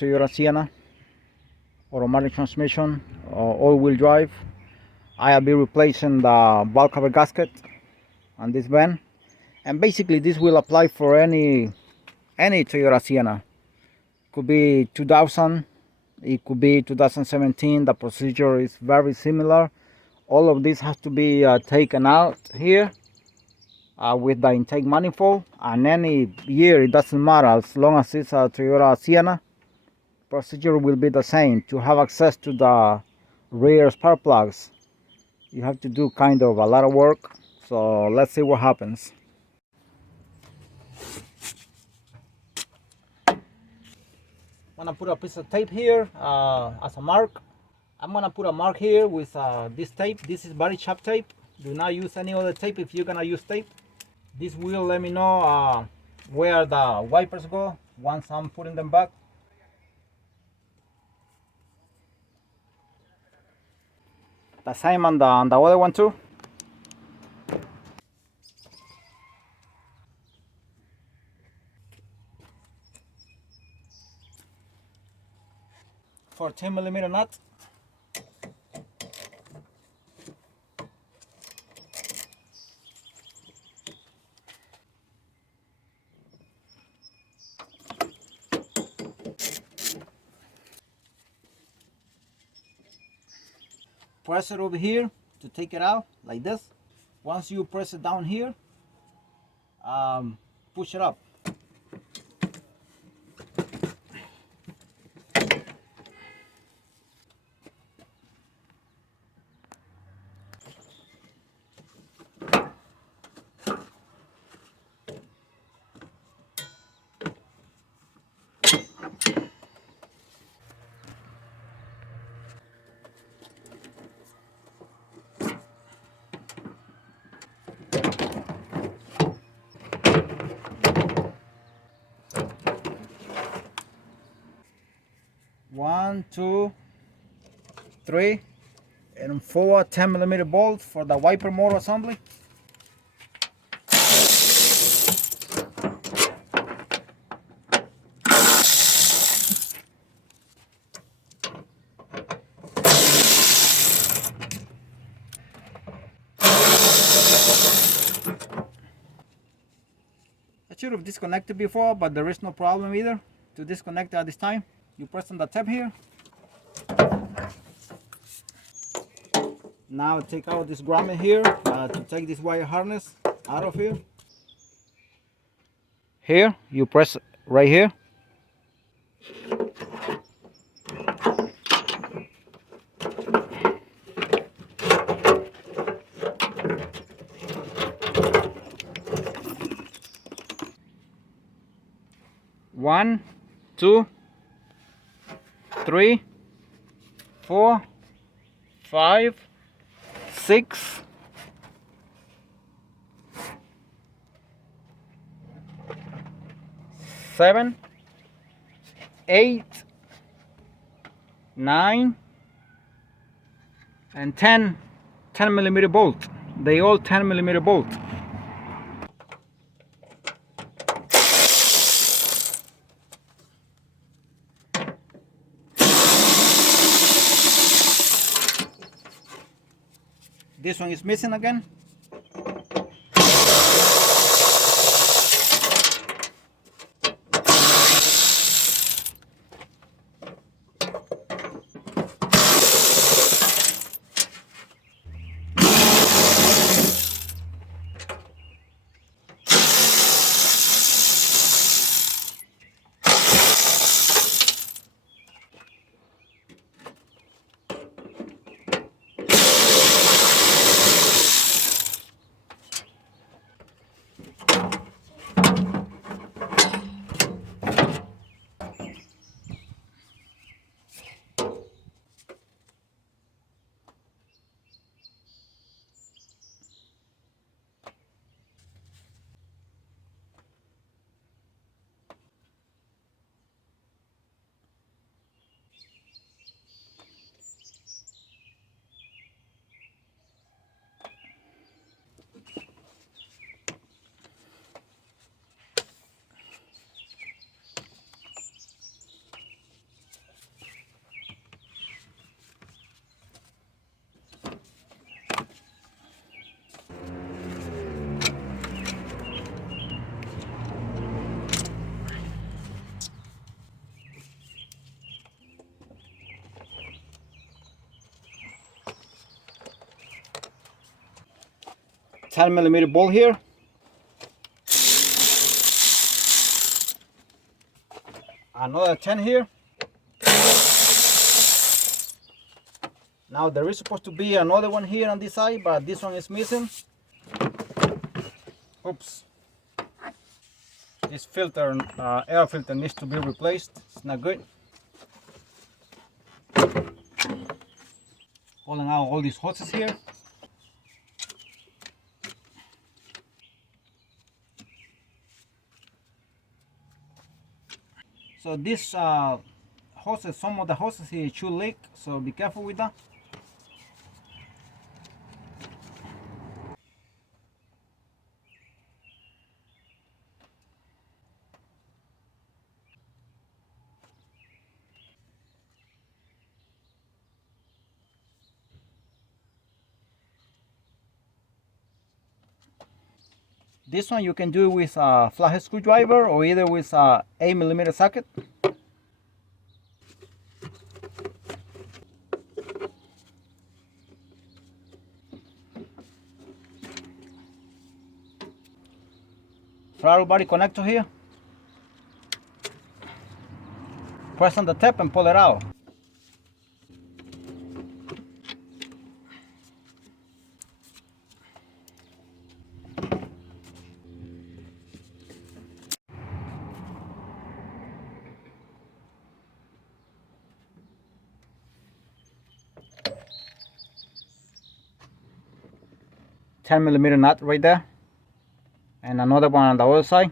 Toyota Sienna, automatic transmission, all-wheel drive. I'll be replacing the valve cover gasket on this van, and basically this will apply for any Toyota Sienna. Could be 2000, it could be 2017. The procedure is very similar. All of this has to be taken out here with the intake manifold, and any year it doesn't matter as long as it's a Toyota Sienna. Procedure will be the same. To have access to the rear spark plugs, you have to do kind of a lot of work. So let's see what happens. I'm gonna put a piece of tape here as a mark. I'm gonna put a mark here with this tape. This is very sharp tape. Do not use any other tape if you're gonna use tape. This will let me know where the wipers go once I'm putting them back. The same on the other one too. For 10mm nut. Press it over here to take it out like this. Once you press it down here, push it up. One, two, three, and four 10mm bolts for the wiper motor assembly. I should have disconnected before, but there is no problem either to disconnect at this time. You press on the tab here. Now take out this grommet here to take this wire harness out of here. Here, you press right here. One, two, three, 4, 5, 6, 7, 8, 9, and 10mm bolt. They all 10mm bolt. This one is missing again. 10mm bolt here. Another 10 here. Now there is supposed to be another one here on this side, but this one is missing. Oops. This filter, air filter, needs to be replaced. It's not good. Pulling out all these hoses here. So this hoses, some of the hoses here should leak, so be careful with that. This one you can do with a flathead screwdriver or either with a 8mm socket. Throttle body connector here. Press on the tap and pull it out. $10mm nut right there, and another one on the other side.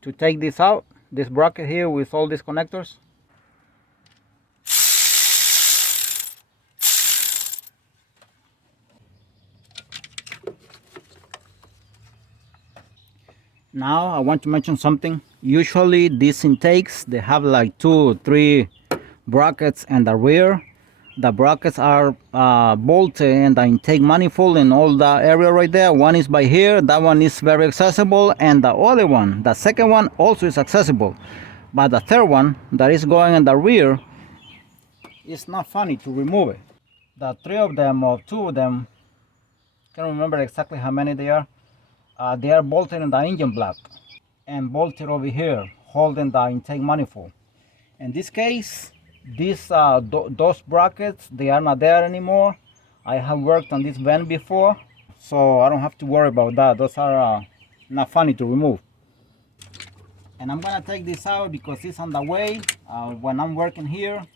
To take this out, this bracket here with all these connectors, now I want to mention something. Usually these intakes, they have like 2 or 3 brackets in the rear. The brackets are bolted in the intake manifold in all the area right there. One is by here, that one is very accessible, and the other one, the second one, also is accessible. But the third one that is going in the rear, it's not funny to remove it. The 3 of them or 2 of them, can't remember exactly how many they are bolted in the engine block and bolted over here, holding the intake manifold. In this case, these those brackets, they are not there anymore. I have worked on this van before, so I don't have to worry about that. Those are not funny to remove. And I'm gonna take this out because it's on the way. When I'm working here,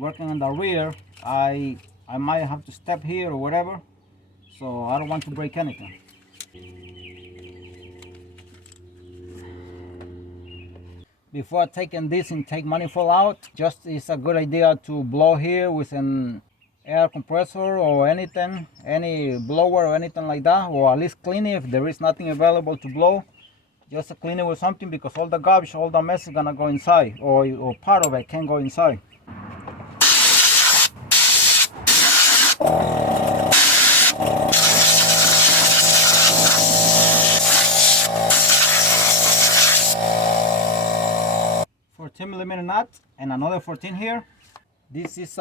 working on the rear, I might have to step here or whatever, so I don't want to break anything. Before taking this intake manifold out, just it's a good idea to blow here with an air compressor or anything, any blower or anything like that, or at least clean it if there is nothing available to blow. Just clean it with something, because all the garbage, all the mess is gonna go inside, or part of it can go inside. $14mm nut and another 14 here. This is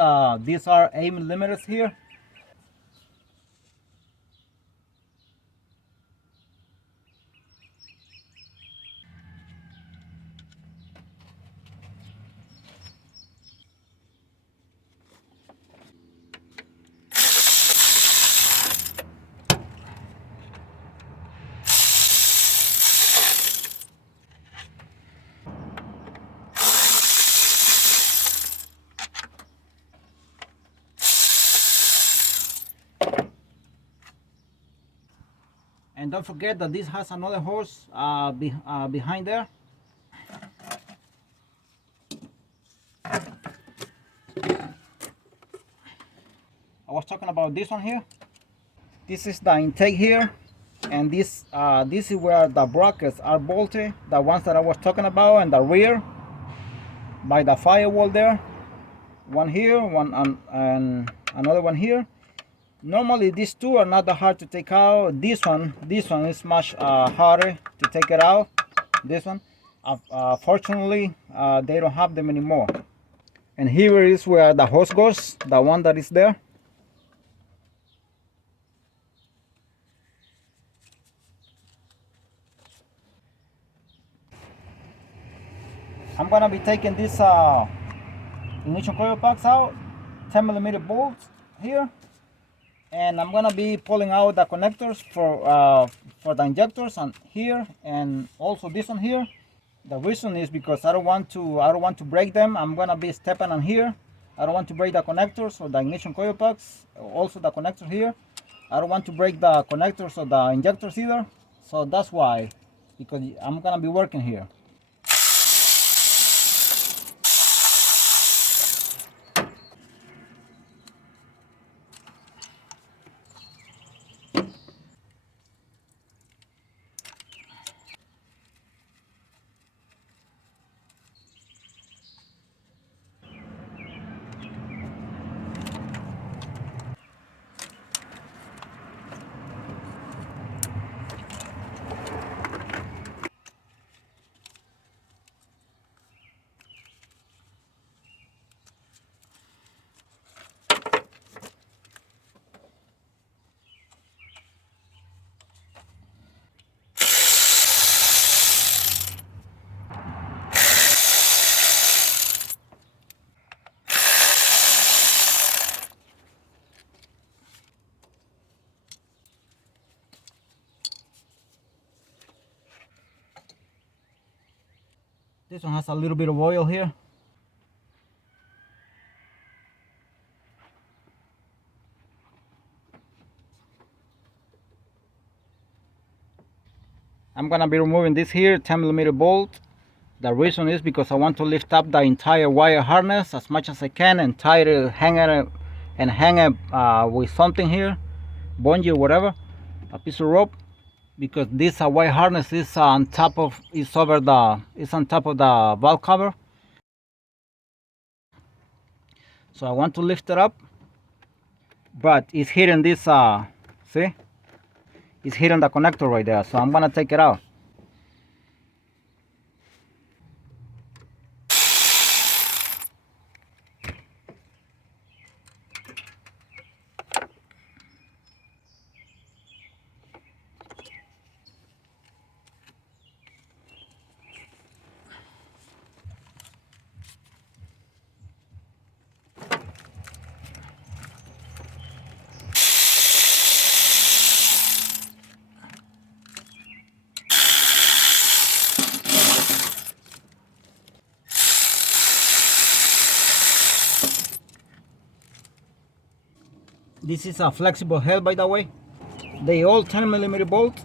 these are 8mm here. And don't forget that this has another hose behind there. I was talking about this one here. This is the intake here, and this is where the brackets are bolted, the ones that I was talking about, and the rear by the firewall there. One here, one and another one here. Normally these 2 are not that hard to take out. This one is much harder to take it out. This one, fortunately, they don't have them anymore. And here is where the hose goes, the one that is there. I'm gonna be taking this ignition coil packs out, 10mm bolts here, and I'm gonna be pulling out the connectors for the injectors and here, and also this one here. The reason is because I don't want to break them. I'm gonna be stepping on here. I don't want to break the connectors or the ignition coil packs, also the connector here. I don't want to break the connectors or the injectors either. So that's why, because I'm gonna be working here. This one has a little bit of oil here. I'm gonna be removing this here 10mm bolt. The reason is because I want to lift up the entire wire harness as much as I can and tie it, hang it with something here, bungee or whatever, a piece of rope, because this wire harness is on top of the valve cover. So I want to lift it up, but it's hitting this see, it's hitting the connector right there. So I'm gonna take it out. This is a flexible head, by the way. They all 10mm bolt.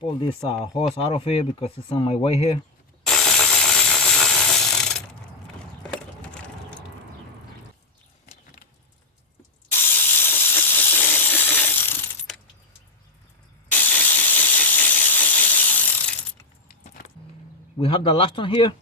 Pull this hose out of here because it's on my way here. We have the last one here.